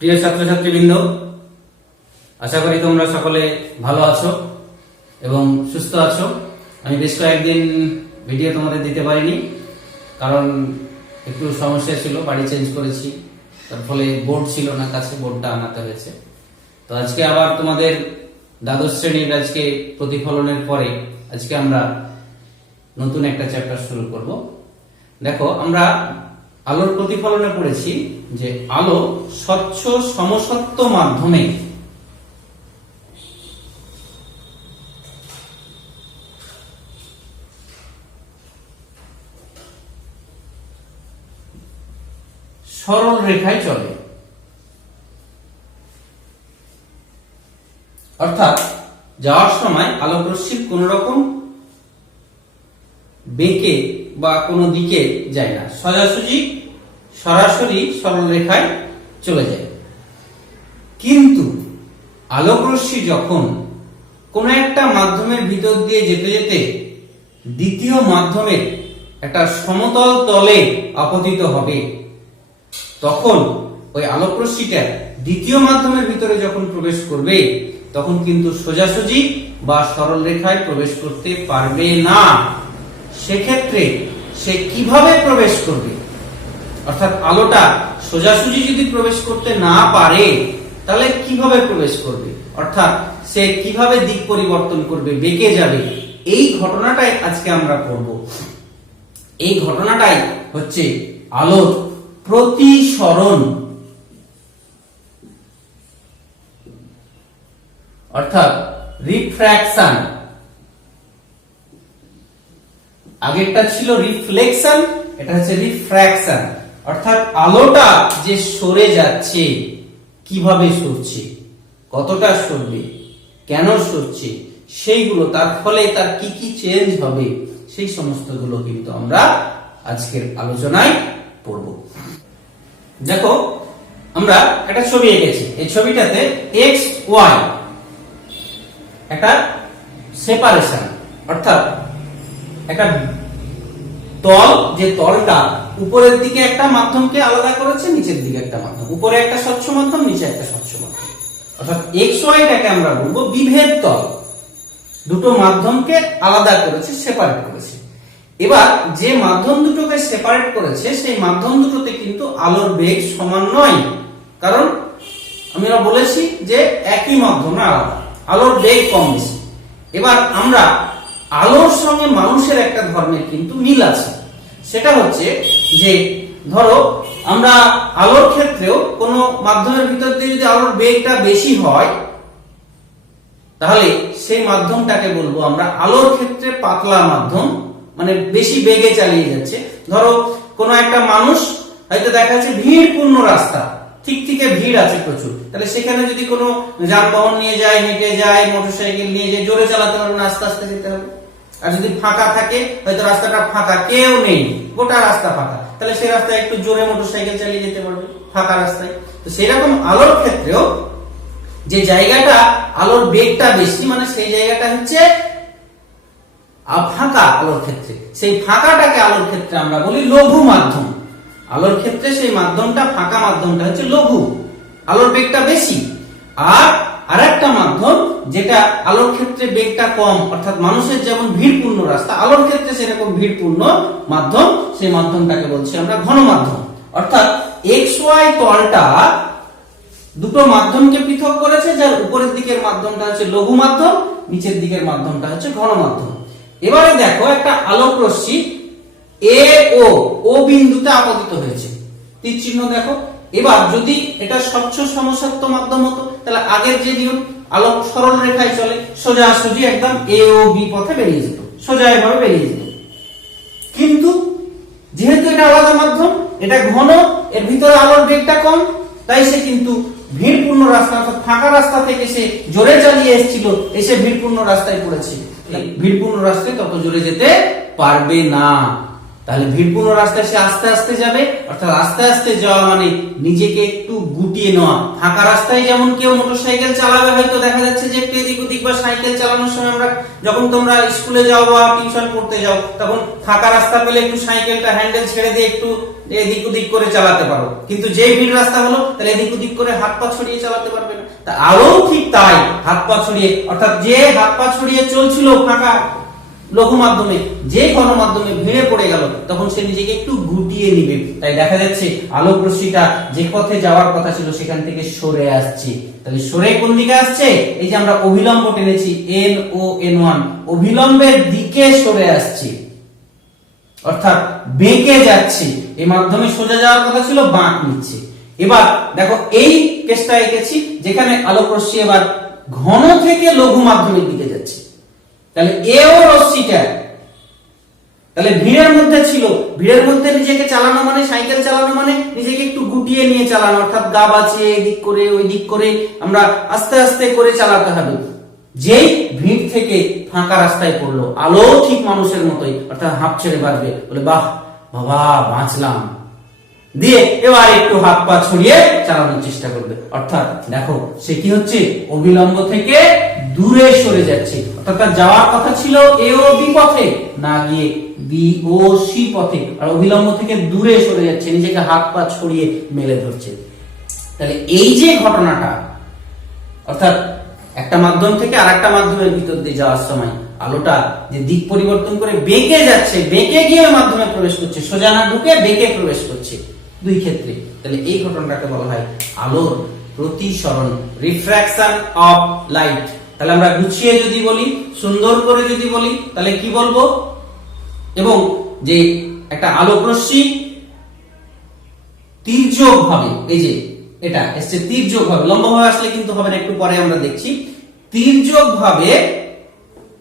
প্রিয় ছাত্রছাত্রীবৃন্দ, আশা করি তোমরা সকলে ভালো আছো এবং সুস্থ আছো। আমি বেশ কয়েকদিন ভিডিও তোমাদের দিতে পারিনি, কারণ একটু সমস্যা ছিল, বাড়ি চেঞ্জ করেছি, তার ফলে বোর্ড ছিল না কাছে, বোর্ডটা আনাতে হয়েছে। তো আজকে আবার তোমাদের দ্বাদশ শ্রেণীর আজকে প্রতিফলনের পরে আজকে আমরা নতুন একটা চ্যাপ্টার শুরু করব। দেখো, আমরা আলোর প্রতিফলনে পড়েছি যে আলো স্বচ্ছ সমসত্ব মাধ্যমে সরল রেখায় চলে, অর্থাৎ যাওয়ার সময় আলোক রশ্মির কোন রকম বেঁকে বা কোনো দিকে যায় না, সোজাসুজি সরাসরি সরল রেখায় চলে যায়। কিন্তু আলোক রশ্মি যখন কোনো একটা মাধ্যমের ভিতর দিয়ে যেতে যেতে দ্বিতীয় মাধ্যমের একটা সমতল তলে আপতিত হবে, তখন ওই আলোক রশ্মিটা দ্বিতীয় মাধ্যমের ভিতরে যখন প্রবেশ করবে তখন কিন্তু সোজাসুজি বা সরল রেখায় প্রবেশ করতে পারবে না। সেক্ষেত্রে সে কিভাবে প্রবেশ করবে, অর্থাৎ আলোটা সোজাসুজি যদি প্রবেশ করতে না পারে তাহলে কিভাবে প্রবেশ করবে, অর্থাৎ সে কিভাবে দিক পরিবর্তন করবে, বেঁকে যাবে, এই ঘটনাটাই আজকে আমরা পড়ব। এই ঘটনাটাই হচ্ছে আলোর প্রতিসরণ, অর্থাৎ রিফ্র্যাকশন। আগেরটা ছিল রিফ্লেকশন, এটা হচ্ছে রিফ্র্যাকশন, অর্থাৎ আলোটা যে সরে যাচ্ছে, কিভাবে সরছে, কতটা সরবে, কেন সরছে, সেইগুলো, তার ফলে তার কি কি চেঞ্জ হবে, সেই সমস্ত গুলো কিন্তু আমরা আজকের আলোচনায় পড়ব। দেখো, আমরা একটা ছবি এঁকেছি, এই ছবিটাতে এক্স ওয়াই একটা সেপারেশন, অর্থাৎ একটা তল, যে তলটা উপরের দিকে একটা মাধ্যমকে আলাদা করেছে, নিচের দিকে একটা মাধ্যম, উপরে একটা স্বচ্ছ মাধ্যম, নিচে একটা স্বচ্ছ মাধ্যম, অর্থাৎ এক্স ওয়াইটাকে আমরা বলবো বিভেদ তল, দুটো মাধ্যমকে আলাদা করেছে, সেপারেট করেছে। এবার যে মাধ্যম দুটোকে সেপারেট করেছে সেই মাধ্যম দুটোতে কিন্তু আলোর বেগ সমান নয়, কারণ আমরা বলেছি যে একই মাধ্যমে আলাদা, আলোর বেগ কম বেশি। এবার আমরা আলোর সঙ্গে মানুষের একটা ধর্মের কিন্তু মিল আছে, সেটা হচ্ছে যে ধরো আমরা আলোর ক্ষেত্রেও কোন মাধ্যমের ভিতর দিয়ে যদি আলোর বেগটা বেশি হয় তাহলে সেই মাধ্যমটাকে বলবো আমরা আলোর ক্ষেত্রে পাতলা মাধ্যম, মানে বেশি বেগে চালিয়ে যাচ্ছে। ধরো কোনো একটা মানুষ হয়তো দেখা যাচ্ছে ভিড়পূর্ণ রাস্তা, ঠিক থেকে ভিড় আছে প্রচুর, তাহলে সেখানে যদি কোনো যানবাহন নিয়ে যায়, হেঁটে যায়, মোটরসাইকেল নিয়ে যায়, জোরে চালাতে পারবে না, আস্তে আস্তে যেতে হবে। আর যদি ফাঁকা থাকে, হয়তো রাস্তাটা ফাঁকা, কেউ নেই, গোটা রাস্তা ফাঁকা, তাহলে সেই রাস্তায় একটু জোরে মোটরসাইকেল চালিয়ে যেতে পারবে ফাঁকা রাস্তায়। তো সেরকম আলোর ক্ষেত্রেও যে জায়গাটা আলোর বেগটা বেশি, মানে সেই জায়গাটা হচ্ছে ফাঁকা আলোর ক্ষেত্রে, সেই ফাঁকাটাকে আলোর ক্ষেত্রে আমরা বলি লঘু মাধ্যম। আলোর ক্ষেত্রে সেই মাধ্যমটা, ফাঁকা মাধ্যমটা হচ্ছে লঘু, আলোর বেগটা বেশি। আর আরেকটা মাধ্যম যেটা আলোর ক্ষেত্রে বেগটা কম, অর্থাৎ মানুষের যেমন ভিড়পূর্ণ রাস্তা, আলোর ক্ষেত্রে সেরকম ভিড়পূর্ণ মাধ্যম, সেই মাধ্যমটাকে বলছি আমরা ঘন মাধ্যম। অর্থাৎ এক্স ওয়াই তলটা দুটো মাধ্যমকে পৃথক করেছে, যার উপরের দিকের মাধ্যমটা হচ্ছে লঘু মাধ্যম, নিচের দিকের মাধ্যমটা হচ্ছে ঘন মাধ্যম। এবারে দেখো, একটা আলোক রশ্মি এ ও বিন্দুতে আপতিত হয়েছে, তীর চিহ্ন দেখো। এবার যদি এটা স্বচ্ছ সমসত্ব মাধ্যম হতো তাহলে আগের যে নিয়ম, আলোক সরল রেখায় চলে, সোজাসুজি একদম এ ও বি পথে বেরিয়ে যেত, সোজা এভাবে বেরিয়ে যেত। কিন্তু যেহেতু এটা আলাদা মাধ্যম, এটা ঘন, এর ভিতরে আলোর বেগটা কম, তাই সে কিন্তু ভিড়পূর্ণ রাস্তা, অর্থাৎ ফাঁকা রাস্তা থেকে সে জোরে চালিয়ে এসেছিল, এসে ভিড়পূর্ণ রাস্তায় পড়েছে। ভিড়পূর্ণ রাস্তায় তত জোরে যেতে পারবে না, তাহলে ভিড়পূর্ণ রাস্তায় সে আস্তে আস্তে যাবে, অর্থাৎ আস্তে আস্তে যাওয়া মানে নিজেকে একটু গুটিয়ে নেওয়া। ফাঁকা রাস্তায় যেমন কেউ মোটরসাইকেল চালাবে, হয়তো দেখা যাচ্ছে যে একটু এদিক ওদিক বৈদ্যুতিক বা সাইকেল চালানোর সময় আমরা যখন তোমরা স্কুলে যাও বা টিউশন পড়তে যাও তখন ফাঁকা রাস্তা পেলে একটু সাইকেলটা হ্যান্ডেল ছেড়ে দিয়ে একটু এদিক ওদিক করে চালাতে পারো, কিন্তু যে ভিড় রাস্তা হলো তাহলে এদিক ওদিক করে হাত পা ছড়িয়ে চালাতে পারবে না। তা আলো ঠিক তাই, হাত পা ছড়িয়ে, অর্থাৎ যে হাত পা ছড়িয়ে চলছিল ফাঁকা লঘু মাধ্যমে, যে গণমাধ্যমে ভিড়ে পড়ে গেল তখন সে নিজেকে একটু গুটিয়ে নিবে। তাই দেখা যাচ্ছে আলোক রশ্মিটা যে পথে যাওয়ার কথা ছিল সেখান থেকে সরে আসছে। তাহলে সরে কোন দিকে আসছে? এই যে আমরা অভিলম্ব টেনেছি NON, অভিলম্বের দিকে সরে আসছে, অর্থাৎ বেঁকে যাচ্ছে। এই মাধ্যমে সোজা যাওয়ার কথা ছিল, বাঁক নিচ্ছে। এবার দেখো এই কেসটা এঁকেছি যেখানে আলোক রশ্মি এবার ঘন থেকে লঘু মাধ্যমের দিকে যাচ্ছে। তাহলে এও রশ্মিটা তাহলে ভিড়ের মধ্যে ছিল, ভিড়ের মধ্যে নিজেকে চালানো মানে, সাইকেল চালানো মানে নিজেকে একটু গুটিয়ে নিয়ে চালানো, অর্থাৎ গা বাঁচিয়ে এদিক করে ওই দিক করে আমরা আস্তে আস্তে করে চালাতে হবে। যেই ভিড় থেকে ফাঁকা রাস্তায় পড়লো, আলো ঠিক মানুষের মতোই, অর্থাৎ হাঁপ ছেড়ে বাঁচবে, বলে বাহ বাবা বাঁচলাম, দিয়ে এবার একটু হাত পা ছড়িয়ে চালানোর চেষ্টা করবে। অর্থাৎ দেখো সে কি হচ্ছে, অভিলম্ব থেকে দূরে সরে যাচ্ছে, অর্থাৎ তার যাওয়ার কথা ছিল AOB পথে, না গিয়ে BOC পথে, আর অভিলম্ব থেকে দূরে সরে যাচ্ছে, নিজেকে হাত পা ছড়িয়ে মেলে ধরছে। তাহলে এই যে ঘটনাটা, অর্থাৎ একটা মাধ্যম থেকে আরেকটা মাধ্যমের ভিতর দিয়ে যাওয়ার সময় আলোটা যে দিক পরিবর্তন করে বেঁকে যাচ্ছে, বেঁকে গিয়ে ওই মাধ্যমে প্রবেশ করছে, সোজা না ঢুকে বেঁকে প্রবেশ করছে, দুই ক্ষেত্রে। তাহলে এই ঘটনাটাকে বলা হয় আলোর প্রতিসরণ, রিফ্র্যাকশন অফ লাইট। তাহলে আমরা গুছিয়ে যদি বলি, সুন্দর করে যদি বলি, তাহলে কি বলবো? এবং যে একটা আলোক রশ্মি তির্যক ভাবে, এই যে এটা এসছে তির্যক ভাবে, লম্বভাবে আসলে কিন্তু হবে না, একটু পরে আমরা দেখছি, তির্যক ভাবে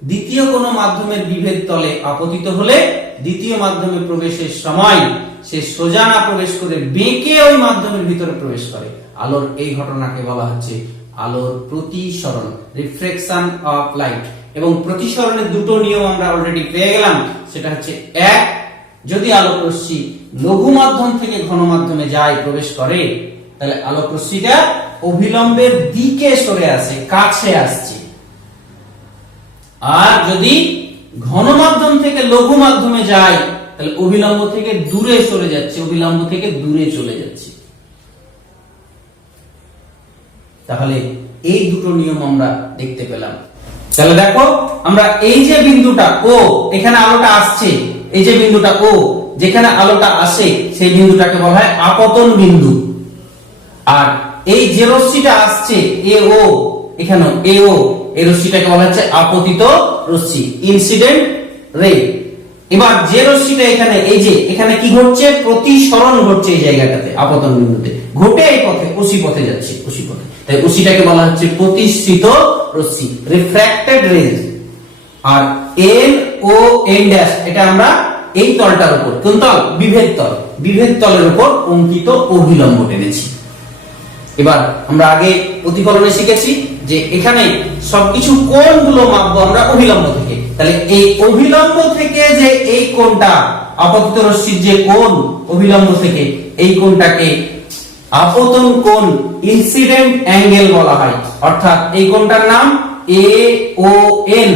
দ্বিতীয় কোন মাধ্যমের বিভেদ তলে আপতিত হলে দ্বিতীয় মাধ্যমে প্রবেশের সময় সে সোজা না প্রবেশ করে বেঁকে ওই মাধ্যমের ভিতরে প্রবেশ করে। আলোর এই ঘটনাকে বলা হচ্ছে আলোর প্রতিসরণ, রিফ্লেকশন অফ লাইট। এবং প্রতিসরণের দুটো নিয়ম আমরা অলরেডি পেয়ে গেলাম, সেটা হচ্ছে এক, যদি আলোক রশ্মি লঘু মাধ্যম থেকে ঘন মাধ্যমে যায়, প্রবেশ করে, তাহলে আলোক রশ্মিটা অভিলম্বের দিকে সরে আসে, কাছে আসছে। আর যদি ঘন মাধ্যম থেকে লঘু মাধ্যমে যায় তাহলে অভিলম্ব থেকে দূরে সরে যাচ্ছে, অভিলম্ব থেকে দূরে চলে যাচ্ছে। তাহলে এই দুটো নিয়ম আমরা দেখতে পেলাম। তাহলে দেখো আমরা এই যে বিন্দুটা O, এখানে আলোটা আসছে, এই যে বিন্দুটা O যেখানে আলোটা আসে সেই বিন্দুটাকে বলা হয় আপতন বিন্দু। আর এই যে রশ্মিটা আসছে AO, এখানে AO, এই রশ্মিটাকে বলা হচ্ছে আপতিত রশ্মি, ইনসিডেন্ট রে। এবার যে রশ্মিটা এখানে, এই যে এখানে কি ঘটছে, প্রতিসরণ ঘটছে এই জায়গাটাতে, আপতন বিন্দুতে ঘটে এই পথে OC পথে যাচ্ছে, OC পথে, তাই OCটাকে বলা হচ্ছে প্রতিসৃত রশ্মি, রিফ্র্যাক্টেড রেজ। আর NON' এটা আমরা এই তলটার উপর, কোন তল, বিভেদ তল, বিভেদ তলের উপর অঙ্কিত অভিলম্ব টেনেছি। এবার আমরা আগে প্রতিফলনে শিখেছি যে এখানে সবকিছু কোণগুলো মাপবো আমরা অভিলম্ব থেকে। তাহলে এই অভিলম্ব থেকে যে এই কোণটা, আপতিত রশ্মির যে কোণ অভিলম্ব থেকে, এই কোণটাকে আপতন কোণ, ইনসিডেন্ট অ্যাঙ্গেল বলা হয়। অর্থাৎ এই কোণটার নাম AON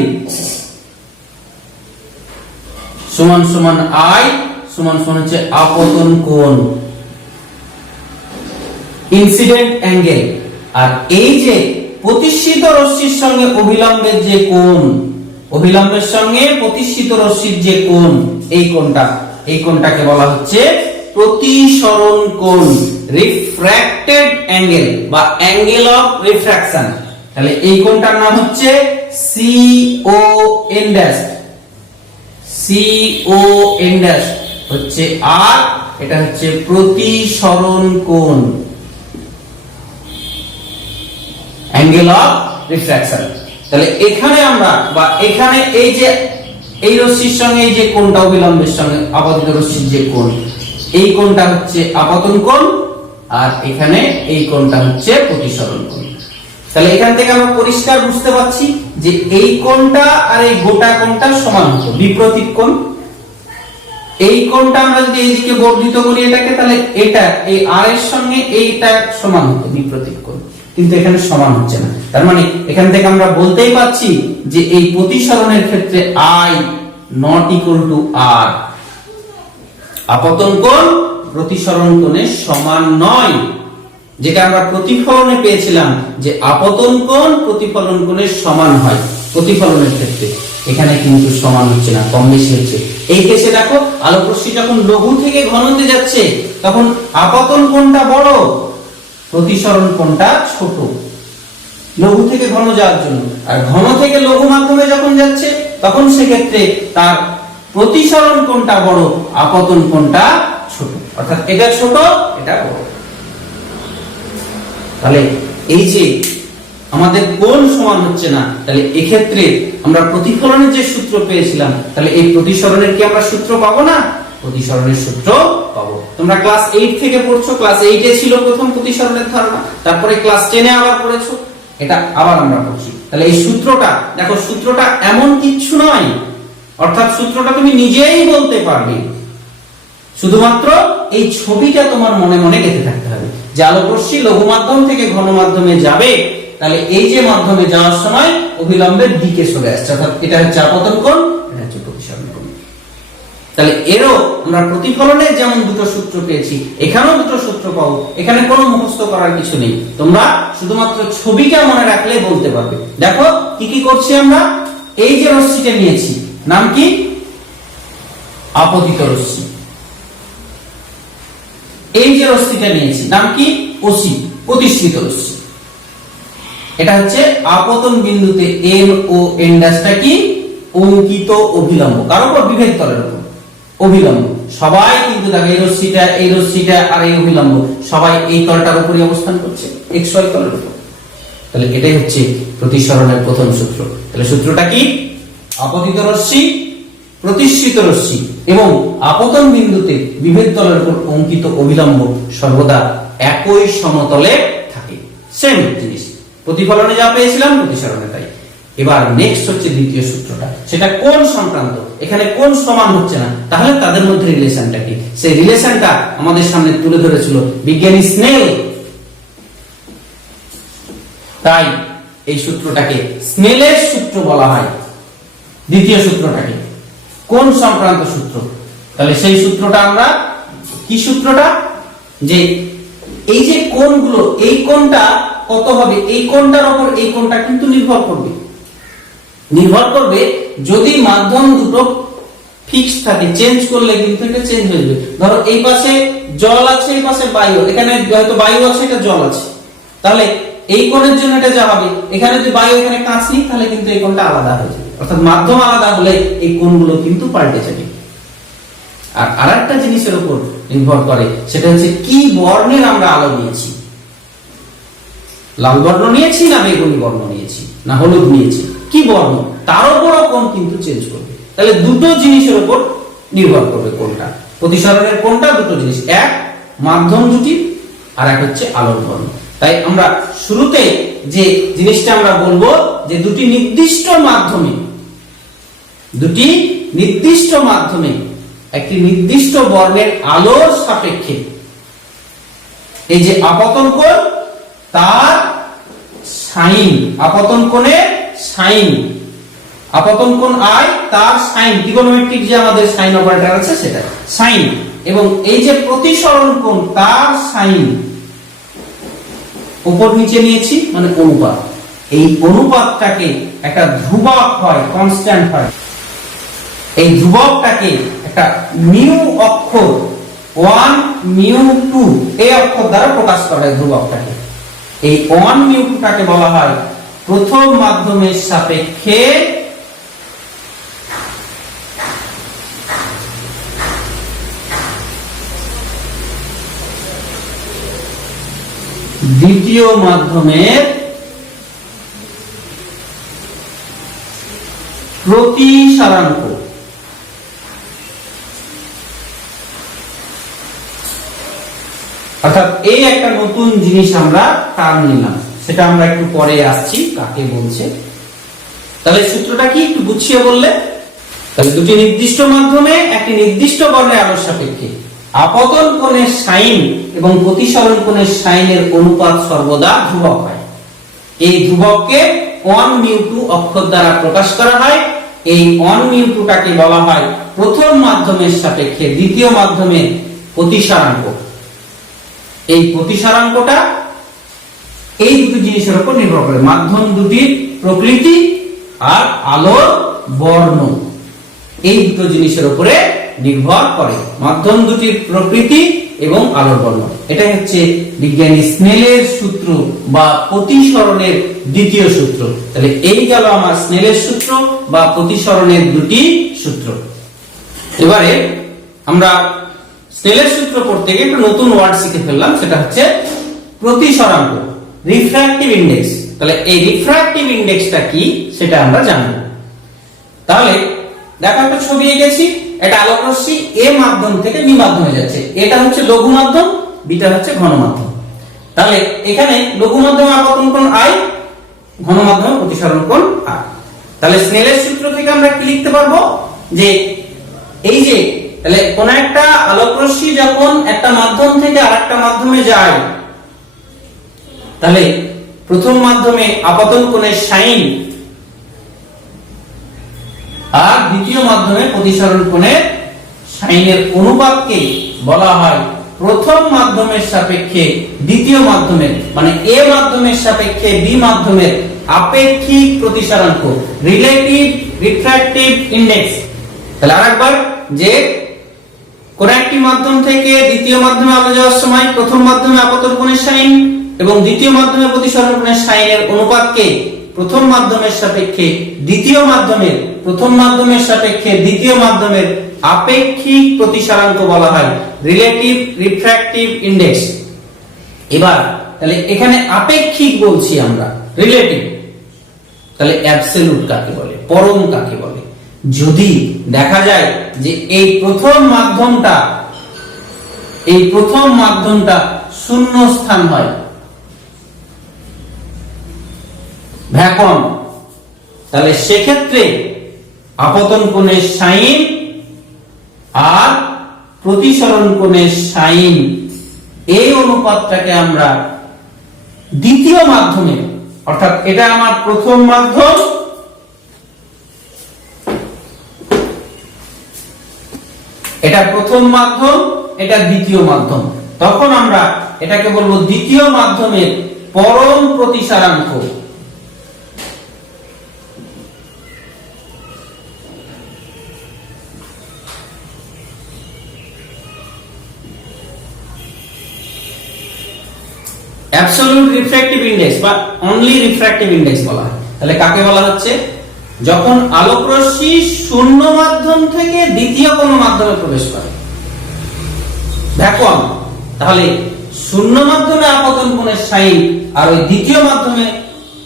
সমান সমান I সমান সমান হচ্ছে আপতন কোণ, ইনসিডেন্ট অ্যাঙ্গেল। আর এই যে প্রতিসৃত রশ্মির সঙ্গে অভিলম্বের যে কোণ, অভিলম্বের সঙ্গে প্রতিসৃত রশ্মির যে কোণ, এই কোণটা, এই কোণটাকে বলা হচ্ছে প্রতিসরণ কোণ, রিফ্র্যাক্টেড অ্যাঙ্গেল বা অ্যাঙ্গেল অফ রিফ্র্যাকশন। তাহলে এই কোণটার নাম হচ্ছে CON', CON' হচ্ছে আর এটা হচ্ছে প্রতিসরণ কোণ, অ্যাঙ্গেল অফ রিফ্র্যাকশন। তাহলে এখানে আমরা, বা এখানে এই যে এই রশ্মির সঙ্গে এই যে কোণটা অভিলম্বের সঙ্গে আপতিত রশ্মির যে কোণ, এই কোণটা হচ্ছে আপতন কোণ, আর এখানে এই কোণটা হচ্ছে প্রতিসরণ কোণ। তাহলে এখান থেকে আমরা পরিষ্কার বুঝতে পারছি যে এই কোণটা আর এই গোটা কোণটা সমান হতো, বিপরীত কোণ। এই কোণটা আমরা যদি এইদিকে বর্ধিত করি এটাকে, তাহলে এটা এই আর এর সঙ্গে এইটা সমান হতো, বিপরীত কোণ। কিন্তু এখানে সমান হচ্ছে না। তার মানে এখান থেকে আমরা বলতেই পাচ্ছি যে এই প্রতিসরণের ক্ষেত্রে I not equal to R, আপতন কোণ প্রতিসরণ কোণের সমান নয়, যেটা আমরা প্রতিফলনে পেয়েছিলাম যে আপতন কোণ প্রতিফলন কোণের সমান হয় প্রতিফলনের ক্ষেত্রে, এখানে কিন্তু সমান হচ্ছে না, কম বেশি হচ্ছে। এই কেসে দেখো আলোক রশ্মি যখন লঘু থেকে ঘনতে যাচ্ছে তখন আপতন কোণটা বড়, প্রতিসরণ কোণটা ছোট, লঘু থেকে ঘন যাওয়ার জন্য। আর ঘন থেকে লঘু মাধ্যমে যখন যাচ্ছে তখন সেক্ষেত্রে তার প্রতিসরণ কোণটা বড়, আপতন কোণটা ছোট, অর্থাৎ এটা ছোট এটা বড়। তাহলে এই যে আমাদের কোণ সমান হচ্ছে না, তাহলে এক্ষেত্রে আমরা প্রতিফলনের যে সূত্র পেয়েছিলাম, তাহলে এই প্রতিসরণের কি আমরা সূত্র পাবো না? প্রতিসরণের সূত্র পাবো। তোমরা ক্লাস 8 থেকে পড়ছো, ক্লাস 8 এ ছিল প্রথম প্রতিসরণের ধারণা, তারপরে ক্লাস 10 এ আবার পড়েছো, এটা আবার আমরা পড়ছি। তাহলে এই সূত্রটা দেখো, সূত্রটা এমন কিছু নয়, অর্থাৎ সূত্রটা তুমি নিজেই বলতে পারবে, শুধুমাত্র এই ছবিটা তোমার মনে মনে গেঁথে থাকতে হবে যে আলোক রশ্মি লঘু মাধ্যম থেকে ঘন মাধ্যমে যাবে, তাহলে এই যে মাধ্যমে যাওয়ার সময় অভিলম্বের দিকে চলে আসছে, অর্থাৎ এটা হচ্ছে আপতন কোণ, এটা হচ্ছে প্রতিসরণ কোণ। তাহলে এরও আমরা প্রতিফলনে যেমন দুটো সূত্র পেয়েছি, এখানেও দুটো সূত্র পাবো, এখানে কোনো মুখস্থ করার কিছু নেই, তোমরা শুধুমাত্র ছবিটা মনে রাখলে বলতে পারবে। দেখো কি কি করছি আমরা, এই যে রশ্মিটা নিয়েছি নাম কি? আপতিত রশ্মি। এই যে রশ্মিটা নিয়েছি নাম কি? ওসি, প্রতিষ্ঠিত রশ্মি। এটা হচ্ছে আপতন বিন্দুতে এম ও এন ড্যাশটা কি? অঙ্কিত অভিলম্ব, কার উপর? বিভেদ তলের উপর অভিলম্ব। সবাই কিন্তু দেখো এই রশ্মিটা আর এই অভিলম্ব সবাই এই তলটার উপরই অবস্থান করছে, xy তলের উপর। তাহলে এটাই হচ্ছে প্রতিসরণের প্রথম সূত্র। তাহলে সূত্রটা কি? আপতিত রশ্মি, প্রতিষ্ঠিত রশ্মি এবং আপতন বিন্দুতে বিভেদ তলের উপর অঙ্কিত অভিলম্ব সর্বদা একই সমতলে থাকে, সেম জিনিস। প্রতিফলনে যা পেয়েছিলাম প্রতিসরণে তাই। এবার নেক্সট হচ্ছে দ্বিতীয় সূত্রটা, সেটা কোণ সংক্রান্ত। এখানে কোণ সমান হচ্ছে না, তাহলে তাদের মধ্যে রিলেশনটা কি? সেই রিলেশনটা আমাদের সামনে তুলে ধরেছিল বিজ্ঞানী স্নেল। তাই এই সূত্রটাকে স্নেলের সূত্র বলা হয়, দ্বিতীয় সূত্রটাকে কোণ সংক্রান্ত সূত্র। তাহলে সেই সূত্রটা আমরা কি? সূত্রটা যে এই যে কোণগুলো, এই কোণটা কত হবে, এই কোণটার উপর এই কোণটা কিন্তু নির্ভর করবে যদি মাধ্যম দুটো ফিক্স থাকে, চেঞ্জ করলে কিন্তু এটা চেঞ্জ হয়ে যাবে। ধরো এই পাশে জল আছে, এই পাশে বায়ু, এখানে হয়তো বায়ু আছে, এটা জল আছে, তাহলে এই কোণের জন্য এটা যা হবে, এখানে যদি বায়ু এখানে কাঁচ নেই, তাহলে কিন্তু এই কোণটা আলাদা হয়ে যাবে, অর্থাৎ মাধ্যম আলাদা হলে এই কোণগুলো কিন্তু পাল্টে যাবে। আর আরেকটা জিনিসের উপর নির্ভর করে, সেটা হচ্ছে কি বর্ণের আমরা আলো নিয়েছি, লাল বর্ণ নিয়েছি না বেগুনি বর্ণ নিয়েছি না হলুদ নিয়েছি, কি বর্ণ, তার উপরও কোণ কিন্তু চেঞ্জ করবে। তাহলে দুটো জিনিসের উপর নির্ভর করবে কোণটা, প্রতিসরণের কোণটা দুটো জিনিস, এক মাধ্যম দুটি, আর এক হচ্ছে আলোর বর্ণ। তাই আমরা শুরুতে যে জিনিসটা আমরা বলবো যে দুটি নির্দিষ্ট মাধ্যমে একটি নির্দিষ্ট বর্ণের আলোর সাপেক্ষে এই যে আপতন কোণ, তার সাইন, আপতন কোণের সাইন, আপতন কোণ আই, তার সাইন, ত্রিগোণমিতিক যে আমাদের সাইন অপারেটর আছে সেটা সাইন, এবং এই যে প্রতিসরণ কোণ তার সাইন, উপর নিচে নিয়েছি মানে অনুপাত, এই অনুপাতটাকে একটা ধ্রুবক হয়, কনস্ট্যান্ট হয়, এই ধ্রুবকটাকে একটা মিউ অক্ষর 1 মিউ 2 এই অক্ষর দ্বারা প্রকাশ করা হয় ধ্রুবকটাকে। এই 1 মিউ 2 টাকে বলা হয় প্রথম মাধ্যমের সাপেক্ষে দ্বিতীয় মাধ্যমের প্রতিসারাঙ্ক। অর্থাৎ এই একটা নতুন জিনিস আমরা টার্ম নিলাম, সেটা আমরা একটু পরে আসছি কাকে বলছে। তাহলে সূত্রটা কি একটু গুছিয়ে বললে? তাহলে দুটি নির্দিষ্ট মাধ্যমে একটি নির্দিষ্ট বর্ণের আলোর সাপেক্ষে আপতন কোণের সাইন এবং প্রতিসরণ কোণের সাইনের অনুপাত সর্বদা ধ্রুবক হয়। এই ধ্রুবককে 1μ2 অক্ষর দ্বারা প্রকাশ করা হয়। এই 1μ2টাকে বলা হয় প্রথম মাধ্যমের সাপেক্ষে দ্বিতীয় মাধ্যমের প্রতিসারাঙ্ক। এই প্রতিসারাঙ্কটা এই দুটি জিনিসের উপর নির্ভর করে, মাধ্যম দুটির প্রকৃতি আর আলোর বর্ণ, এই দুটো জিনিসের উপরে নির্ভর করে, মাধ্যম দুটির প্রকৃতি এবং আলোর বর্ণ। এটাই হচ্ছে বিজ্ঞানী স্নেলের সূত্র বা প্রতিসরণের দ্বিতীয় সূত্র। তাহলে এই গেল আমার স্নেলের সূত্র বা প্রতিসরণের দুটি সূত্র। এবারে আমরা স্নেলের সূত্র পড়তে গিয়ে একটা নতুন ওয়ার্ড শিখে ফেললাম, সেটা হচ্ছে প্রতিসরাঙ্ক, রিফ্র্যাক্টিভ ইনডেক্স। তাহলে এই রিফ্র্যাক্টিভ ইনডেক্সটা কি সেটা আমরা জানবো। তাহলে দেখো একটা ছবি এঁকেছি, এটা আলোক রশ্মি এ মাধ্যম থেকে বি মাধ্যমে যাচ্ছে, এটা হচ্ছে লঘু মাধ্যম, বিটা হচ্ছে ঘন মাধ্যম। তাহলে এখানে লঘু মাধ্যমে আপতন কোণ আই, ঘন মাধ্যমে প্রতিসরণ কোণ আর। তাহলে স্নেলের সূত্র থেকে আমরা কি লিখতে পারবো, যে এই যে তাহলে কোন একটা আলোক রশ্মি যখন একটা মাধ্যম থেকে আরেকটা মাধ্যমে যায়, তাহলে প্রথম মাধ্যমে আপতন কোণের সাইন আর দ্বিতীয় মাধ্যমে প্রতিসরণ কোণের সাইনের অনুপাতকে বলা হয় প্রথম মাধ্যমের সাপেক্ষে দ্বিতীয় মাধ্যমের, মানে এ মাধ্যমের সাপেক্ষে বি মাধ্যমের আপেক্ষিক প্রতিসরাঙ্ক, রিলেটিভ রিফ্র্যাক্টিভ ইনডেক্স। তাহলে আরেকবার, যে কোন একটি মাধ্যম থেকে দ্বিতীয় মাধ্যমে আলো যাওয়ার সময় প্রথম মাধ্যমে আপতন কোণের সাইন এবং দ্বিতীয় মাধ্যমে প্রতিসরণ কোণের সাইনের অনুপাতকে প্রথম মাধ্যমের সাপেক্ষে দ্বিতীয় মাধ্যমের, প্রথম মাধ্যমের সাপেক্ষে দ্বিতীয় মাধ্যমের আপেক্ষিক প্রতিসরাঙ্ক বলা হয় রিলেটিভ রিফ্র্যাক্টিভ ইনডেক্স। এবার তাহলে এখানে আপেক্ষিক বলছি আমরা, রিলেটিভ, তাহলে অ্যাবসলিউট কাকে বলে, পরম কাকে বলে? যদি দেখা যায় যে এই প্রথম মাধ্যমটা শূন্য স্থান হয়, ভ্যাকুয়াম, তাহলে সেক্ষেত্রে আপতন কোণের সাইন আর প্রতিসরণ কোণের সাইন এই অনুপাতটাকে আমরা দ্বিতীয় মাধ্যমে, অর্থাৎ এটা আমার প্রথম মাধ্যম, এটা প্রথম মাধ্যম, এটা দ্বিতীয় মাধ্যম, তখন আমরা এটাকে বলবো দ্বিতীয় মাধ্যমের পরম প্রতিসারাঙ্ক। অ্যাবসলিউট রিফ্র্যাক্টিভ ইনডেক্স বা অনলি রিফ্র্যাক্টিভ ইনডেক্স বলা হয়। তাহলে কাকে বলা হচ্ছে, যখন আলোক রশ্মি শূন্য মাধ্যম থেকে দ্বিতীয় কোনো মাধ্যমে প্রবেশ করে, ভ্যাকুয়াম, তাহলে শূন্য মাধ্যমে আপতন কোণের সাইন আর ওই দ্বিতীয় মাধ্যমে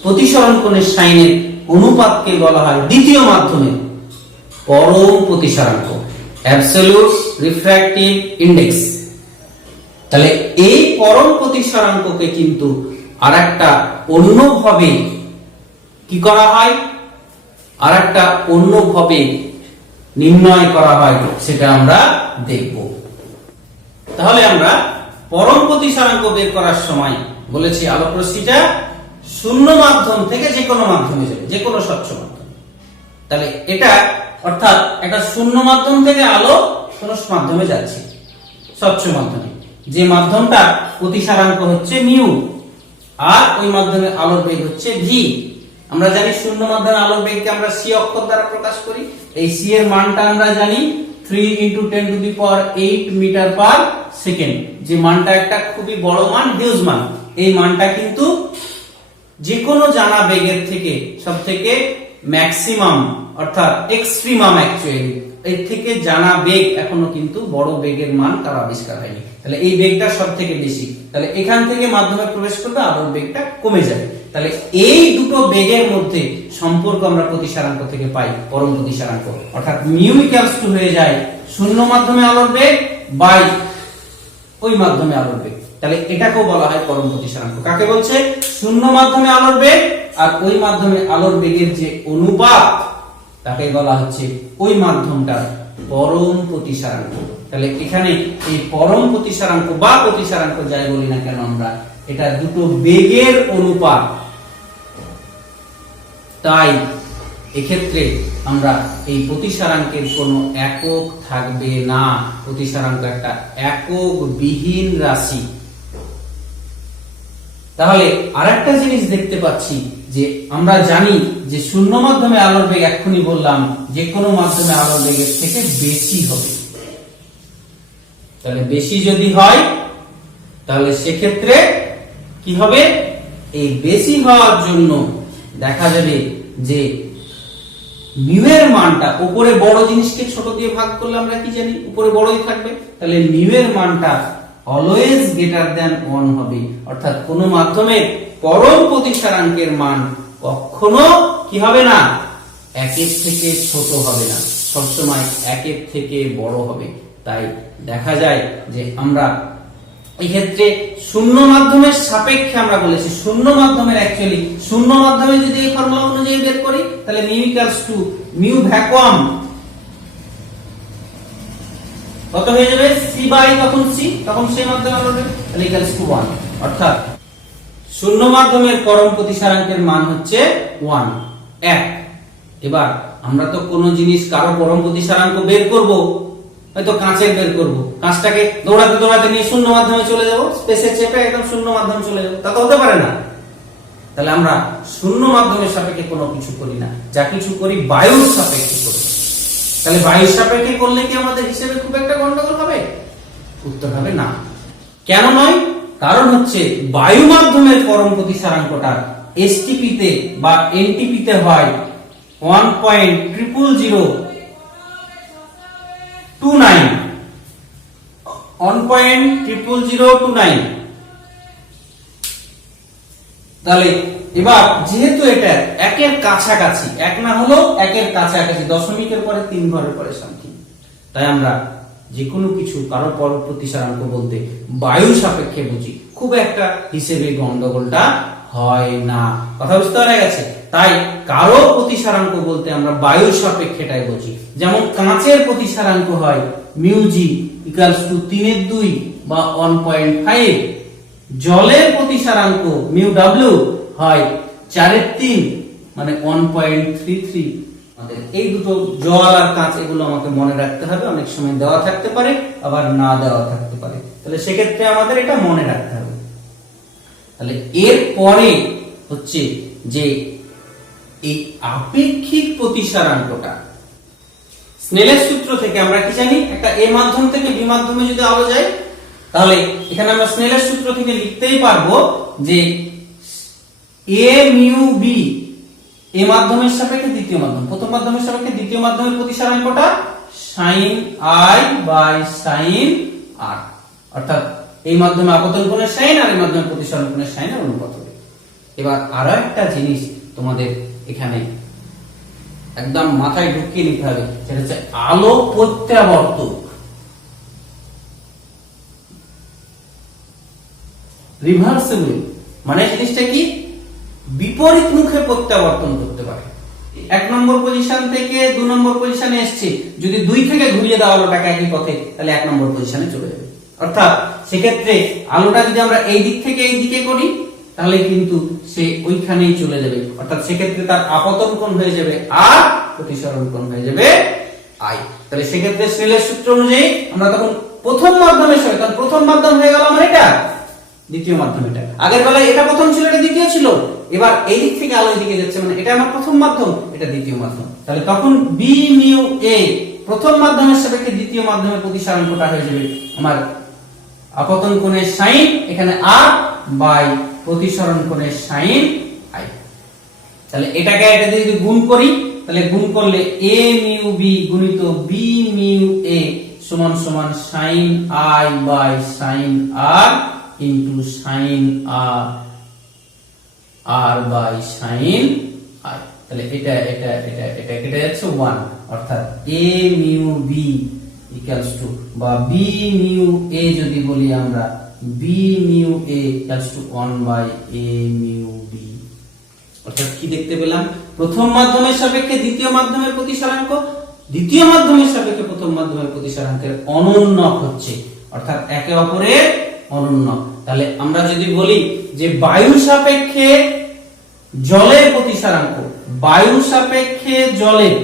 প্রতিসরণ কোণের সাইনের অনুপাতকে বলা হয় দ্বিতীয় মাধ্যমে পরম প্রতিসরাঙ্ক, অ্যাবসলিউট রিফ্র্যাক্টিভ ইনডেক্স। তাহলে এই পরম প্রতিসরাঙ্ককে কিন্তু আরেকটা অন্যভাবে কি করা হয়, আরেকটা অন্যভাবে নির্ণয় করা হয়, সেটা আমরা দেখব। তাহলে আমরা পরম প্রতিসরাঙ্ক বের করার সময় বলেছি আলোক রশ্মিটা শূন্য মাধ্যম থেকে যে কোনো মাধ্যমে যাবে, যে কোনো স্বচ্ছ মাধ্যম। তাহলে এটা অর্থাৎ একটা শূন্য মাধ্যম থেকে আলো কোন মাধ্যমে যাচ্ছে, স্বচ্ছ মাধ্যমে, যে মাধ্যমটা প্রতিসরাঙ্ক হচ্ছে মিউ আর ওই মাধ্যমে আলোর বেগ হচ্ছে ভি। আমরা জানি শূন্য মাধ্যমে আলোর বেগকে আমরা সি অক্ষর দ্বারা প্রকাশ করি। এই সি এর মানটা আমরা জানি 3 × 10⁸ মিটার পার সেকেন্ড, যে মানটা একটা খুবই বড় মান, হিউজ মান। এই মানটা কিন্তু যে কোনো জানা বেগের থেকে সবথেকে ম্যাক্সিমাম অর্থাৎ এক্সট্রিমাম, অ্যাকচুয়ালি এর থেকে জানা বেগ এখনো কিন্তু বড় বেগের মান তার আবিষ্কার হয়নি। তাহলে এই বেগটা সব থেকে বেশি, তাহলে এখান থেকে মাধ্যমে প্রবেশ করবে, আলোর বেগটা কমে যাবে। তাহলে এই দুটো বেগের মধ্যে সম্পর্ক আমরা প্রতিসরাঙ্ক থেকে পাই, পরম প্রতিসরাঙ্ক, অর্থাৎ মিউ ইকুয়ালস টু হয়ে যায় শূন্য মাধ্যমে আলোর বেগ বাই ওই মাধ্যমে আলোর বেগ। তাহলে এটাকেও বলা হয় পরম প্রতিসরাঙ্ক। কাকে বলছে? শূন্য মাধ্যমে আলোর বেগ আর ওই মাধ্যমে আলোর বেগের যে অনুপাত, তাকে বলা হচ্ছে ওই মাধ্যমটার পরম প্রতিসরাঙ্ক। তাহলে এখানে এই পরম প্রতিসরাঙ্ক বা প্রতিসরাঙ্ক যাই বলি না কেন আমরা, এটা দুটো বেগের অনুপাত, তাই এক্ষেত্রে আমরা এই প্রতিসারাঙ্কের কোনো একক থাকবে না, প্রতিসারাঙ্ক একটা একক বিহীন রাশি। তাহলে আরেকটা জিনিস দেখতে পাচ্ছি যে আমরা জানি যে শূন্য মাধ্যমে আলোর বেগ, এক্ষুনি বললাম যে কোনো মাধ্যমে আলোর বেগের থেকে বেশি হবে। তাহলে বেশি যদি হয় তাহলে সেক্ষেত্রে কি হবে, এই বেশি হওয়ার জন্য দেখা যাবে যে মিউ এর মানটা, উপরে বড় জিনিসকে ছোট দিয়ে ভাগ করলে আমরা কি জানি উপরে বড়ই থাকবে, তাহলে মিউ এর মানটা অলওয়েজ গ্রেটার দ্যান 1 হবে। অর্থাৎ কোন মাধ্যমের পরম প্রতিসারাঙ্কের মান কখনো কি হবে না, 1 এর থেকে ছোট হবে না, সবসময় 1 এর থেকে বড় হবে। তাই দেখা যায় যে আমরা এই ক্ষেত্রে শূন্য মাধ্যমের সাপেক্ষে আমরা বলেছি, শূন্য মাধ্যমের অ্যাকচুয়ালি শূন্য মাধ্যমে যদি এই ফর্মুলা অনুযায়ী বের করি তাহলে mu equals to mu vacuum কত হয়ে যাবে, সি বাই তখন সি, তখন সেই মাধ্যমে আমরা তাহলে ইকুয়ালস টু 1। অর্থাৎ শূন্য মাধ্যমের পরম প্রতিসারাঙ্কের মান হচ্ছে 1। এবার আমরা তো কোন জিনিস কারো পরম প্রতিসারাঙ্ক বের করব, হয়তো কাঁচের বের করব, কাঁচটাকে দৌড়াতে দৌড়াতে নিয়ে শূন্য মাধ্যমে চলে যাব, স্পেসে চেপে একদম শূন্য মাধ্যমে চলে যাব, তা তো হতে পারে না। তাহলে আমরা শূন্য মাধ্যমের সাপেক্ষে কোনো কিছু করি না, যা কিছু করি বায়ুর সাপেক্ষে করি। তাহলে বায়ুর সাপেক্ষে করলে কি আমাদের হিসেবে খুব একটা গন্ডগোল হবে? উত্তর হবে না। কেন নয়? কারণ হচ্ছে বায়ু মাধ্যমের পরম প্রতিসারাঙ্কটা এসটিপি তে বা এনটিপি তে হয় 1.00029। তাহলে এবার যেহেতু এটা একের কাছাকাছি, এক না হলেও একের কাছাকাছি, দশমিকের পরে 3 ঘরের পরে সামথিং, তাই আমরা যে কোনো কিছু কারো পরম প্রতিসারাঙ্ক বলতে বায়ু সাপেক্ষে বুঝি, খুব একটা হিসেবে গন্ডগোলটা হয় না। কথা বুঝতে পারা গেছে? তাই কারো প্রতিসারাঙ্ক বলতে আমরা বায়ু সাপেক্ষেটাই বুঝি। যেমন কাঁচের প্রতিসারাঙ্ক হয় মিউ জি ইকুয়ালস টু 3/2 বা 1.5, জলের প্রতিসারাঙ্ক মিউ ডাব্লিউ হয় 4/3 মানে 1.33। আমাদের এই দুটো জল আর কাঁচ, এগুলো আমাকে মনে রাখতে হবে। অনেক সময় দেওয়া থাকতে পারে, আবার না দেওয়া থাকতে পারে, তাহলে সেক্ষেত্রে আমাদের এটা মনে রাখতে হবে। তাহলে এর পরে হচ্ছে যে এই আপেক্ষিক প্রতিসারাঙ্কটা, স্নেলের সূত্র থেকে আমরা কি জানি, একটা এ মাধ্যম থেকে বি মাধ্যমে যদি আলো যায়, তাহলে এখানে আমরা স্নেলের সূত্র থেকে লিখতেই পারবো যে এ মিউ বি, এ মাধ্যমের সাপেক্ষে দ্বিতীয় মাধ্যম, প্রথম মাধ্যমের সাপেক্ষে দ্বিতীয় মাধ্যমের প্রতিসারাঙ্কটা sin i by sin r। অর্থাৎ এই মাধ্যমে আপতন কোণের sin আর এই মাধ্যমে প্রতিসরণ কোণের sin এর অনুপাত হবে। এবার আরো একটা জিনিস তোমাদের এখানে একদম মাথায় ঢুকিয়ে নিতে হবে, সেটা হচ্ছে আলো প্রত্যাবর্তক। রিভার্সিবল মানে জিনিসটা কি, বিপরীত মুখে প্রত্যাবর্তন করতে পারে। 1 নম্বর পজিশন থেকে 2 নম্বর পজিশনে এসেছে, যদি 2 থেকে ঘুরিয়ে দেওয়া আলোটাকে একই পথে, তাহলে 1 নম্বর পজিশনে চলে যাবে। অর্থাৎ সেক্ষেত্রে আলোটা যদি আমরা এই দিক থেকে এই দিকে করি, তাহলে কিন্তু সে ওইখানেই চলে যাবে। অর্থাৎ সেক্ষেত্রে তার আপতন কোণ হয়ে যাবে আর প্রতিসরণ কোণ হয়ে যাবে আই। তাহলে সেক্ষেত্রে স্নেলের সূত্র অনুযায়ী আমরা তখন প্রথম মাধ্যমের সঙ্গে, কারণ প্রথম মাধ্যম হয়ে গেল আমার এটা, দ্বিতীয় মাধ্যম এটা, আগের বেলায় এটা প্রথম ছিল, এটা দ্বিতীয় ছিল, এবার এই দিক থেকে আলো দিকে যাচ্ছে, মানে এটা আমার প্রথম মাধ্যম, এটা দ্বিতীয় মাধ্যম। তাহলে তখন বি মিউ এ প্রথম মাধ্যমের সাপেক্ষে দ্বিতীয় মাধ্যমের প্রতিসারাঙ্কটা হয়ে যাবে আমার আপতন কোণের সাইন এখানে আর বাই প্রতিসরণ কোণের সাইন আই। তাহলে এটাকে এটা দিয়ে যদি গুণ করি, তাহলে গুণ করলে a মিউ b গুণিত b মিউ a সমান সমান sin i by sin r into sin r by sin i। তাহলে এটা এটা এটা এটা কেটে যাচ্ছে 1, অর্থাৎ a mu b equals to বা b মিউ a যদি বলি আমরা b mu a equals to 1 by a mu b। অর্থাৎ কি দেখতে পেলাম, প্রথম মাধ্যমের সাপেক্ষে দ্বিতীয় মাধ্যমের প্রতিসারাঙ্ক, দ্বিতীয় মাধ্যমের সাপেক্ষে প্রথম মাধ্যমের প্রতিসারাঙ্কের অনুন্নক হচ্ছে, অর্থাৎ একে অপরের অনুন্নক। তাহলে আমরা যদি বলি যে বায়ু সাপেক্ষে জলের প্রতিসারাঙ্ক, বায়ু সাপেক্ষে জলের,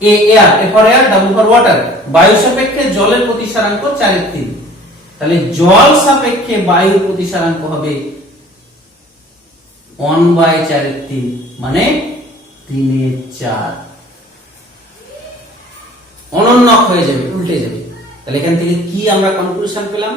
air for air, W for water, বায়ু সাপেক্ষে জলের প্রতিসারাঙ্ক 4/3। তাহলে জল সাপেক্ষে বায়ুর প্রতিসারাঙ্ক হবে 1/4/3, মানে 3/4। অনন্যক হয়ে যাবে, উল্টে যাবে। তাহলে এখান থেকে কি আমরা কনক্লুশন পেলাম,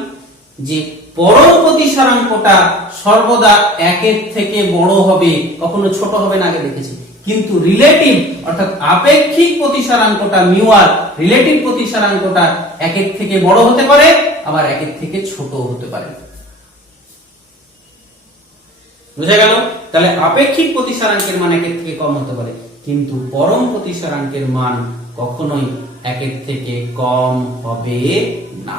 যে পরম প্রতিসারাঙ্কটা সর্বদা 1-এর থেকে বড় হবে, কখনো ছোট হবে না, আগে দেখেছি। কিন্তু রিলেটিভ অর্থাৎ আপেক্ষিক প্রতিসারাঙ্কটা মিউআর, রিলেটিভ প্রতিসারাঙ্কটা 1-এর থেকে বড় হতে পারে, আবার 1-এর থেকে ছোট হতে পারে। বুঝা গেল? তাহলে আপেক্ষিক প্রতিসারাঙ্কের মান 1-এর থেকে কম হতে পারে, কিন্তু পরম প্রতিসারাঙ্কের মান কখনোই 1-এর থেকে কম হবে না।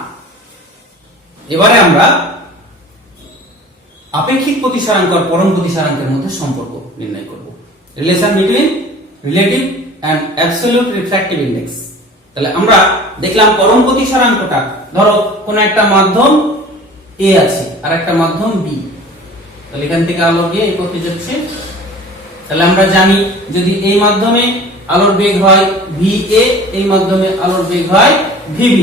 এবারে আমরা আপেক্ষিক প্রতিসারাঙ্ক আর পরম প্রতিসারাঙ্কের মধ্যে সম্পর্ক নির্ণয় করব। Relation between relative and absolute refractive index. তাহলে আমরা দেখলাম পরম প্রতিসারাঙ্কটা, ধরো কোন একটা মাধ্যম এ আছে আর একটা মাধ্যম বি, তাহলে এখান থেকে আলো গিয়ে এই পথে যাচ্ছে। তাহলে আমরা জানি যদি এই মাধ্যমে আলোর বেগ হয় VA, এই মাধ্যমে আলোর বেগ হয় VB,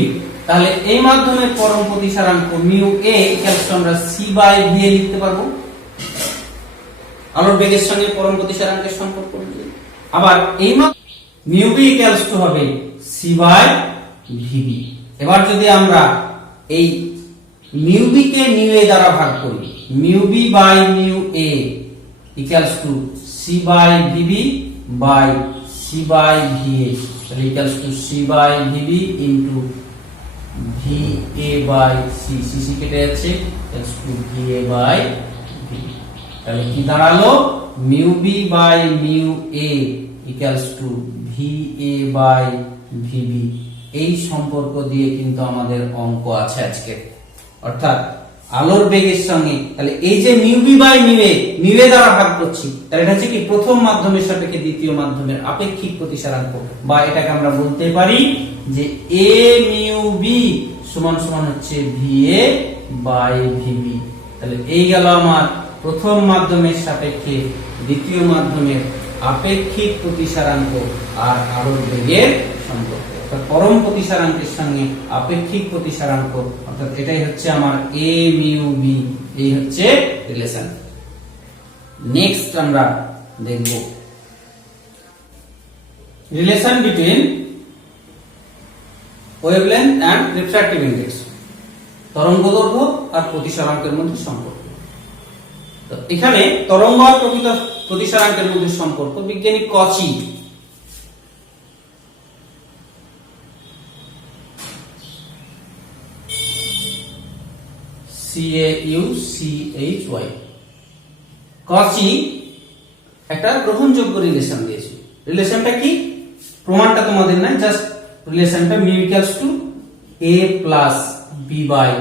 তাহলে এই মাধ্যমের পরম প্রতিসারাঙ্ক μA আমরা C/VA লিখতে পারবো, আলোর বেগের সঙ্গে পরম প্রতিসারাঙ্কের সম্পর্ক। আবার এই μB হবে C/VB। এবার যদি আমরা এই μB কে μA দ্বারা ভাগ করি, μB/μA C/VB by C/VA, তাহলে C/VB into VA/C, C কেটে যাচ্ছে, VA/VB। তাহলে কি দাঁড়ালো, μB/μA VA/VB। এই সম্পর্ক দিয়ে কিন্তু আমাদের অঙ্ক আছে আজকে, অর্থাৎ আলোর বেগের সঙ্গে, তাহলে এই যে μB/μA দ্বারা ভাগ করছি, তাহলে এটা হচ্ছে কি প্রথম মাধ্যমের সাপেক্ষে দ্বিতীয় মাধ্যমের আপেক্ষিক প্রতিসারাঙ্ক, বা এটাকে আমরা বলতে পারি যে aμB সমান সমান হচ্ছে VA/VB। তাহলে এই গেল আমার প্রথম মাধ্যমের সাপেক্ষে দ্বিতীয় মাধ্যমের আপেক্ষিক প্রতিসারাঙ্ক আর আলোর বেগের সম্পর্ক, অর্থাৎ পরম প্রতিসারাঙ্কের সঙ্গে আপেক্ষিক প্রতিসারাঙ্ক, অর্থাৎ এটাই হচ্ছে আমার aμB, এই হচ্ছে রিলেশন। নেক্সট আমরা দেখব relation between wavelength and refractive index, তরঙ্গদৈর্ঘ্য আর প্রতিসারাঙ্কের মধ্যে সম্পর্ক। তো এখানে তরঙ্গ আর প্রতিসারাঙ্কের মধ্যে সম্পর্ক বিজ্ঞানী কচি CAUCHY কচি একটা গ্রহণযোগ্য রিলেশন দিয়েছে। রিলেশনটা কি, প্রমাণটা তোমাদের না, জাস্ট রিলেশনটা μ = A + B/λ²,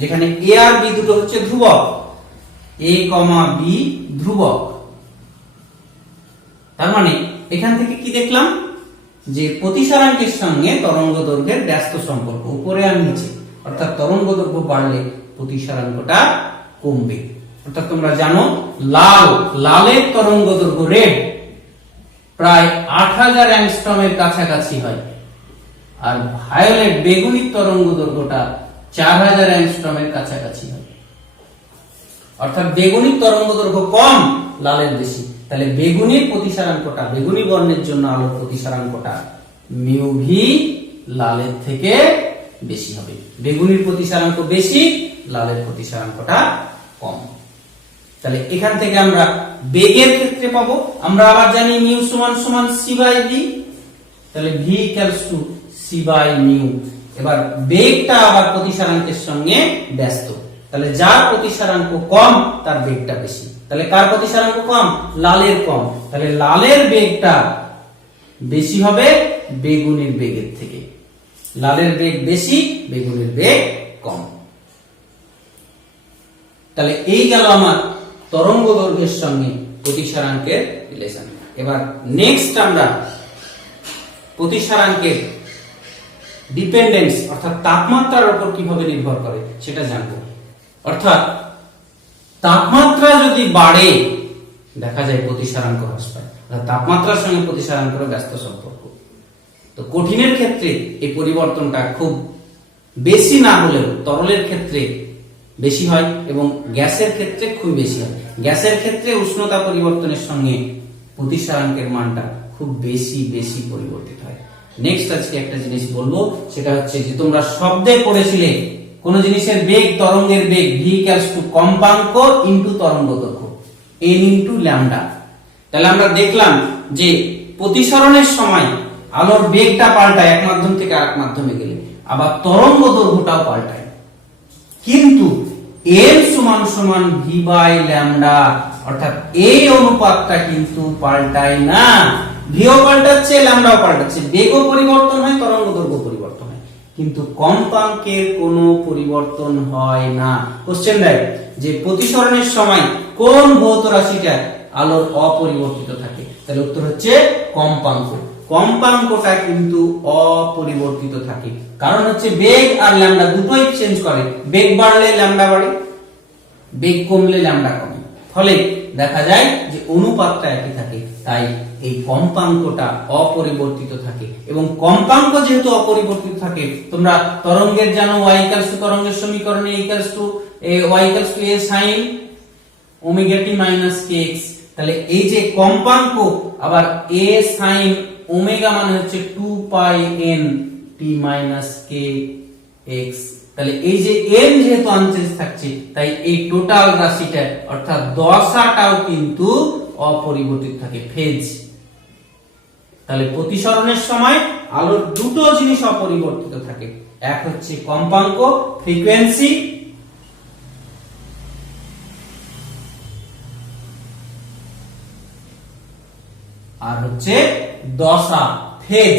যেখানে A আর B দুটো হচ্ছে ধ্রুবক, A, B ধ্রুবক। তার মানে এখান থেকে কি দেখলাম, যে প্রতিসারাঙ্কের সঙ্গে তরঙ্গদৈর্ঘ্যের ব্যস্ত সম্পর্ক উপরে আর নিচে, অর্থাৎ তরঙ্গদৈর্ঘ্য বাড়লে প্রতিসারাঙ্কটা কমবে। অর্থাৎ তোমরা জানো লালের তরঙ্গদৈর্ঘ্য রেড প্রায় 8000 অ্যাংস্ট্রমের কাছাকাছি হয়, আর ভায়োলেট বেগুনি তরঙ্গদৈর্ঘ্যটা 4000 অ্যাংস্ট্রমের কাছাকাছি হয়। অর্থাৎ বেগুনির তরঙ্গদৈর্ঘ্য কম, লালের বেশি। তাহলে বেগুনির প্রতিসারাঙ্কটা, বেগুনি বর্ণের জন্য আলোর প্রতিসারাঙ্কটা μV লালের থেকে বেশি হবে। বেগুনির প্রতিসারাঙ্ক বেশি, লালের প্রতিসারাঙ্কটা কম। তাহলে এখান থেকে আমরা বেগের ক্ষেত্রে পাবো, আমরা আবার জানি μ = C/V, তাহলে V = C/μ। এবার বেগটা আবার প্রতিসারাঙ্কের সঙ্গে ব্যস্ত, তাহলে যার প্রতিসারাঙ্ক কম তার বেগটা বেশি। তাহলে কার প্রতিসারাঙ্ক কম, লালের কম, তাহলে লালের বেগটা বেশি হবে বেগুনির বেগের থেকে, লালের বেগ বেশি, বেগুনির বেগ কম। তাহলে এই গেল আমার তরঙ্গদৈর্ঘ্যের সঙ্গে প্রতিসারাঙ্কের রিলেশন। এবার নেক্সট আমরা প্রতিসারাঙ্কের ডিপেন্ডেন্স অর্থাৎ তাপমাত্রার উপর কিভাবে নির্ভর করে সেটা জানবো। অর্থাৎ তাপমাত্রা যদি বাড়ে দেখা যায় প্রতিসারাঙ্ক হ্রাস পায়। তাপমাত্রার সঙ্গে প্রতিসারাঙ্কের ব্যস্ত সম্পর্ক। তো কঠিনের ক্ষেত্রে এই পরিবর্তনটা খুব বেশি না হলেও তরলের ক্ষেত্রে বেশি হয় এবং গ্যাসের ক্ষেত্রে খুব বেশি হয়। গ্যাসের ক্ষেত্রে উষ্ণতা পরিবর্তনের সঙ্গে প্রতিসারাঙ্কের মানটা খুব বেশি পরিবর্তিত হয়। নেক্সট আজকে একটা জিনিস বলবো, সেটা হচ্ছে যে তোমরা শব্দে পড়েছিলে কোন জিনিসের বেগ, তরঙ্গের বেগ v = কম্পাঙ্ক ইনটু তরঙ্গ দৈর্ঘ্য n ইনটু ল্যামডা। তাহলে আমরা দেখলাম যে প্রতিসরণের সময় আলোর বেগটা পাল্টায় এক মাধ্যম থেকে আরেক মাধ্যমে গেলে, আবার তরঙ্গ দৈর্ঘ্যটাও পাল্টায়, কিন্তু n সমান v বাই ল্যামডা, অর্থাৎ এই অনুপাতটা কিন্তু পাল্টায় না। ভিও পাল্টাচ্ছে, ল্যামডাও পাল্টাচ্ছে, বেগও পরিবর্তন হয়, তরঙ্গ দৈর্ঘ্য পরিবর্তন হয়, কিন্তু কম্পাঙ্কের কোনো পরিবর্তন হয় না। কোশ্চেন দেয় যে প্রতিসরণের সময় কোন ভৌত রাশিটা আলোর অপরিবর্তিত থাকে, তাহলে উত্তর হচ্ছে কম্পাঙ্ক। কম্পাঙ্কটা কিন্তু অপরিবর্তিত থাকে, কারণ হচ্ছে বেগ আর ল্যামডা দুটোই চেঞ্জ করে। বেগ বাড়লে ল্যামডা বাড়ে, বেগ কমলে ল্যামডা কমে, ফলে দেখা যায় যে অনুপাতটা একই থাকে, তাই এই কম্পাঙ্কটা অপরিবর্তিত থাকে। এবং কম্পাঙ্ক যেহেতু অপরিবর্তিত থাকে, তোমরা তরঙ্গের জানো y = তরঙ্গের সমীকরণে y = a sin omega t minus kx। তাহলে এই যে কম্পাঙ্ক, আবার a sin ওমেগা মানে হচ্ছে 2 পাই n t মাইনাস kx। তাহলে এই যে n যেহেতু আনচেঞ্জ থাকছে, তাই এই টোটাল রাশিটা অর্থাৎ দশাটাও কিন্তু অপরিবর্তিত থাকে, ফেজ। তাহলে প্রতিসরণের সময় আলোর দুটো জিনিস অপরিবর্তিত থাকে, এক হচ্ছে কম্পাঙ্ক ফ্রিকোয়েন্সি, আর হচ্ছে দশা ফেজ।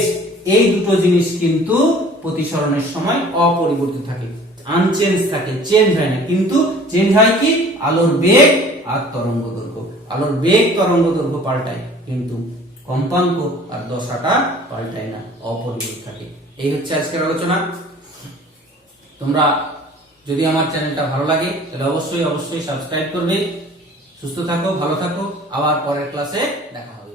এই দুটো জিনিস কিন্তু প্রতিসরণের সময় অপরিবর্তিত থাকে, আনচেঞ্জ থাকে, চেঞ্জ হয় না। কিন্তু চেঞ্জ হয় কি, আলোর বেগ আর তরঙ্গ দৈর্ঘ্য। আলোর বেগ তরঙ্গ দৈর্ঘ্য পাল্টায়, কিন্তু কম্পাঙ্ক আর দশাটা পাল্টায় না, অপরিবর্তিত থাকে। এই হচ্ছে আজকের আলোচনা। তোমরা যদি আমার চ্যানেলটা ভালো লাগে তাহলে অবশ্যই সাবস্ক্রাইব করবে। সুস্থ থাকো, ভালো থাকো, আবার পরের ক্লাসে দেখা হবে।